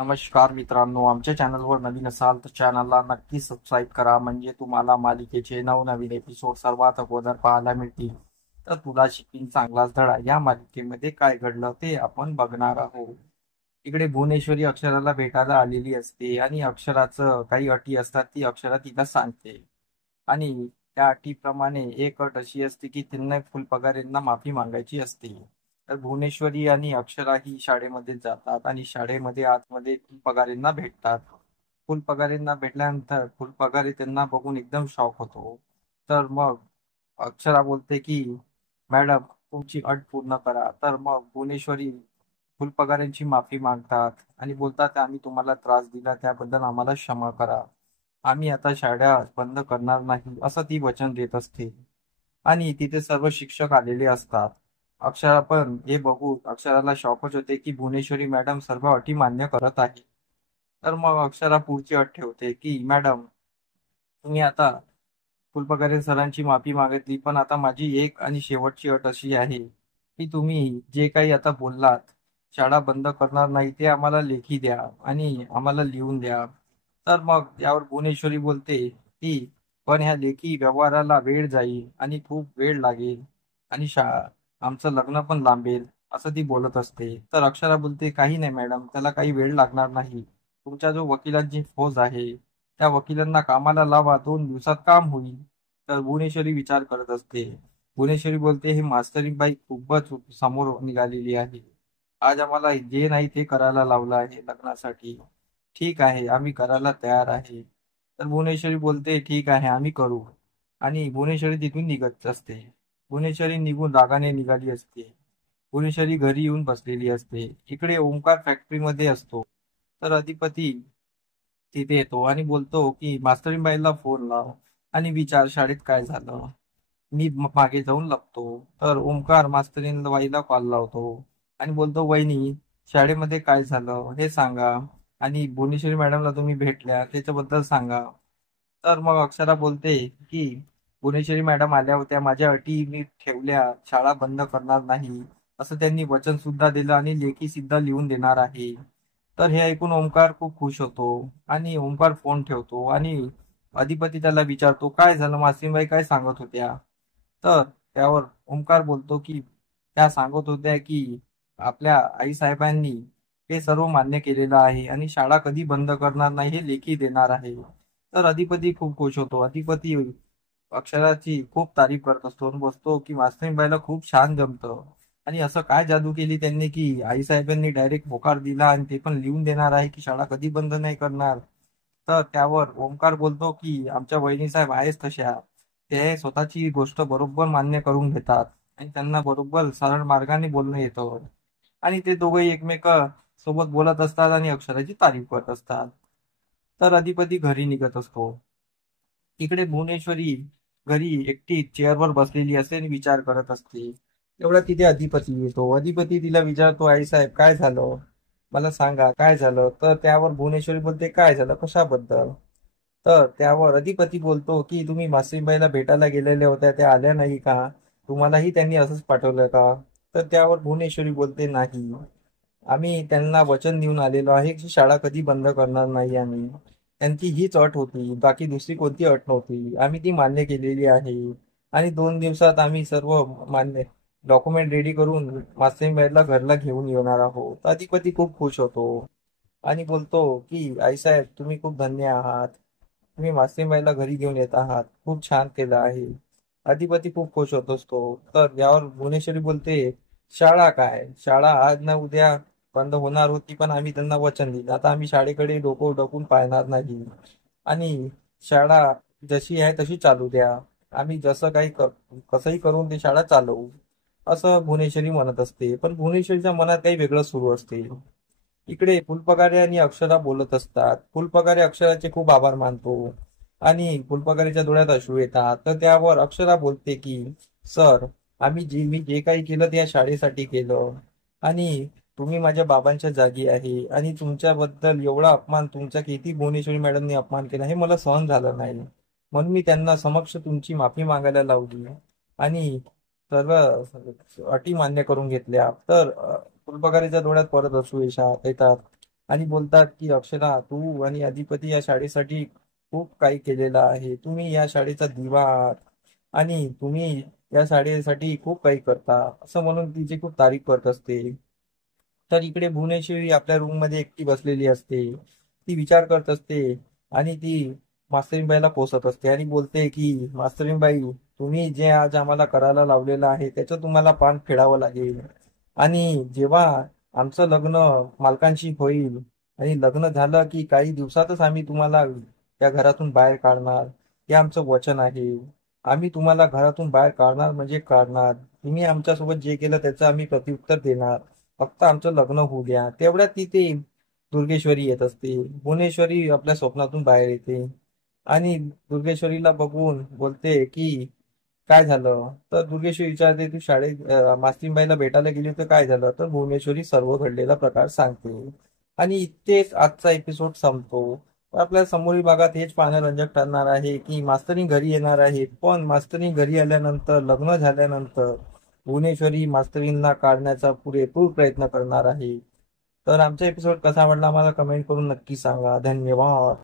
नमस्कार मित्रांनो, आमच्या चॅनलवर नवीन असाल तर चॅनलला नक्की सबस्क्राईब करा, म्हणजे तुम्हाला मालिकेचे नवनवीन एपिसोड सर्वात अगोदर पाहायला मिळतील. तर तुला शिकीन चांगलाच धडा या मालिकेमध्ये काय घडलं ते आपण बघणार आहोत. इकडे भुवनेश्वरी अक्षराला भेटायला आलेली असते आणि अक्षराचं काही अटी असतात, ती अक्षरा तिला सांगते. आणि त्या अटीप्रमाणे एक अट अशी असते की त्यांना फुलपगारांना माफी मागायची असते. तर भुवनेश्वरी आणि अक्षरा ही शाळेमध्ये जातात आणि शाळेमध्ये आतमध्ये फुलपगारांना भेटतात. फुलपगारांना भेटल्यानंतर फुलपगारी त्यांना बघून एकदम शॉक होतो. तर मग अक्षरा बोलते की मॅडम, तुमची अट पूर्ण करा. तर मग भुवनेश्वरी फुलपगारांची माफी मागतात आणि बोलतात आम्ही तुम्हाला त्रास दिला त्याबद्दल आम्हाला क्षमा करा. आम्ही आता शाळा बंद करणार नाही असं ती वचन देत असते. आणि तिथे सर्व शिक्षक आलेले असतात. अक्षरा पण हे बघून अक्षराला शॉकच होते की भुवनेश्वरी मॅडम सर्व अटी मान्य करत आहे. तर मग अक्षरा पुढची अट ठेवते की मॅडम, तुम्ही आता फुलपगारे सरांची माफी मागितली, पण आता माझी एक आणि शेवटची अट अशी आहे की तुम्ही जे काही आता बोललात शाळा बंद करणार नाही ते आम्हाला लेखी द्या आणि आम्हाला लिहून द्या. तर मग यावर भुवनेश्वरी बोलते की पण ह्या लेखी व्यवहाराला वेळ जाईल आणि खूप वेळ लागेल आणि आमचं लग्न पण लांबेल असं ती बोलत असते. तर अक्षरा बोलते काही नाही मॅडम, त्याला काही वेळ लागणार नाही. तुमच्या जो वकिलांची फौज आहे त्या वकिलांना कामाला लावा, 2 दिवसात काम होईल. तर भुवनेश्वरी विचार करत असते. भुवनेश्वरी बोलते ही मास्तरी बाई खूपच समोर निघालेली आहे. आज आम्हाला जे नाही ते करायला लावलं आहे लग्नासाठी. ठीक आहे, आम्ही करायला तयार आहे. तर भुवनेश्वरी बोलते ठीक आहे, आम्ही करू. आणि भुवनेश्वरी तिथून निघत असते. भुवनेश्वरी निघून रागाने निघाली असते. भुवनेश्वरी घरी येऊन बसलेली असते. इकडे ओंकार फॅक्टरीमध्ये असतो. तर अधिपती तिथे येतो आणि बोलतो की मास्तरीबाईला फोन लाव आणि विचार शाळेत काय झालं. मी मागे जाऊन लपतो. तर ओंकार मास्तरीबाईला कॉल लावतो आणि बोलतो वहिनी, शाळेमध्ये काय झालं हे सांगा आणि भुवनेश्वरी मॅडमला तुम्ही भेटल्या त्याच्याबद्दल सांगा. तर मग अक्षरा बोलते की भुवनेश्वरी मॅडम आल्या होत्या, माझ्या अटी मी ठेवल्या, शाळा बंद करणार नाही असं त्यांनी वचन सुद्धा दिलं आणि लेखी सुद्धा लिहून देणार आहे. तर हे ऐकून ओंकार खूप खुश होतो आणि ओंकार फोन ठेवतो आणि अधिपती त्याला विचारतो काय झालं, मासीमबाई काय सांगत होत्या. तर त्यावर ओंकार बोलतो की त्या सांगत होत्या की आपल्या आई साहेबांनी हे सर्व मान्य केलेलं आहे आणि शाळा कधी बंद करणार नाही हे लेखी देणार आहे. तर अधिपती खूप खुश होतो. अधिपती अक्षराची खूप तारीफ करत असतो आणि बसतो की मास्तरीबाईला खूप छान जमतं आणि असं काय जादू केली त्यांनी की आईसाहेबांनी डायरेक्ट होकार दिला आणि ते पण लिहून देणार आहे की शाळा कधी बंद नाही करणार. तर त्यावर ओंकार बोलतो की आमच्या वहिनी साहेब आहेच तशा, ते स्वतःची गोष्ट बरोबर मान्य करून घेतात आणि त्यांना बरोबर सरळ मार्गाने बोलणं येतं. आणि ते दोघे एकमेक सोबत बोलत असतात आणि अक्षराची तारीफ करत असतात. तर अधिपती घरी निघत असतो. इकडे भुवनेश्वरी घरी एकटी चेअरवर बसलेली असते आणि विचार करत असते. तेवढा तिथे अधिपती येतो. अधिपती तिला विचारतो आई साहेब काय झालं, मला सांगा काय झालं. तर त्यावर भुवनेश्वरी बोलते काय झालं कशाबद्दल. तर त्यावर अधिपती बोलतो की तुम्ही मासीबाईला भेटायला गेलेल्या होत्या, त्या आल्या नाही का, तुम्हालाही त्यांनी असंच पाठवलं का. तर त्यावर भुवनेश्वरी बोलते नाही, आम्ही त्यांना वचन देऊन आलेलो आहे की शाळा कधी बंद करणार नाही आम्ही. त्यांची हीच अट होती, बाकी दुसरी कोणती अट नव्हती, आम्ही ती मान्य केलेली आहे. आणि 2 दिवसात आम्ही सर्व मान्य डॉक्युमेंट रेडी करून मास्टरबाईला घरला घेऊन येणार आहोत. अधिपती खूप खुश होतो आणि बोलतो की आईसाहेब तुम्ही खूप धन्य आहात, तुम्ही मास्टरबाईला घरी घेऊन येत आहात, खूप छान केलं आहे. अधिपती खूप खुश होत असतो. तर यावर भुवनेश्वरी बोलते शाळा काय, शाळा आज ना उद्या बंद होणार होती, पण आम्ही त्यांना वचन दिलं, आता आम्ही शाळेकडे डोकं डोकून पाहणार नाही आणि शाळा जशी आहे तशी चालू द्या. आम्ही जसं काही कसंही करून ती शाळा चालवू असं भुवनेश्वरी म्हणत असते. पण भुवनेश्वरीच्या मनात काही वेगळं सुरू असते. इकडे फुलपगारे आणि अक्षरा बोलत असतात. फुलपगारे अक्षराचे खूप आभार मानतो आणि फुलपगारेच्या डोळ्यात अश्रू येतात. तर त्यावर अक्षरा बोलते की सर, मी जे काही केलं ते या शाळेसाठी केलं आणि तुम्ही माझ्या बाबांच्या जागी आहे आणि तुमच्याबद्दल एवढा अपमान, तुमच्या किती भुवनेश्वरी मॅडमने अपमान केला हे मला सहन झालं नाही, म्हणून मी त्यांना समक्ष तुमची माफी मागायला लावली आणि सर्व अटी मान्य करून घेतल्या. तर फुलपगारेच्या डोळ्यात परत येतात. आणि बोलतात की अक्षरा, तू आणि अधिपती या शाळेसाठी खूप काही केलेलं आहे. तुम्ही या शाळेचा दिवा आहात आणि तुम्ही या शाळेसाठी खूप काही करता, असं म्हणून तिची खूप तारीफ करत असते. तर इकडे भुवनेश्वरी आपल्या रूम मध्ये एकटी बसलेली असते. ती विचार करत असते आणि ती मास्तरीनबाईला पोसत असते आणि बोलते की मास्तरीनबाई, तुम्ही जे आज आम्हाला करायला लावलेलं आहे त्याचं तुम्हाला पान फेडावं लागेल. आणि जेव्हा आमचं लग्न मालकांशी होईल आणि लग्न झालं की काही दिवसातच आम्ही तुम्हाला त्या घरातून बाहेर काढणार, हे आमचं वचन आहे. आम्ही तुम्हाला घरातून बाहेर काढणार म्हणजे काढणार. तुम्ही आमच्यासोबत जे केलं त्याचं आम्ही प्रत्युत्तर देणार. फक्त आमचं लग्न होऊ द्या. तेवढ्यात तिथे दुर्गेश्वरी येत असते. भुवनेश्वरी आपल्या स्वप्नातून बाहेर येते आणि दुर्गेश्वरीला बघून बोलते की काय झालं. तर दुर्गेश्वरी विचारते, तू शाळेत मास्तीबाईला भेटायला गेली तर काय झालं. तर भुवनेश्वरी सर्व घडलेला प्रकार सांगते आणि इथेच आजचा एपिसोड संपतो. तर आपल्या समोरील भागात हेच पाहणं रंजक ठरणार आहे की मास्तरी घरी येणार आहे, पण मास्तरी घरी आल्यानंतर लग्न झाल्यानंतर भुवनेश्वरी मास्तरींना काढण्याचा पुरेपूर प्रयत्न करणार आहे. तर आमचा एपिसोड कसा आवडला मला कमेंट करून नक्की सांगा. धन्यवाद.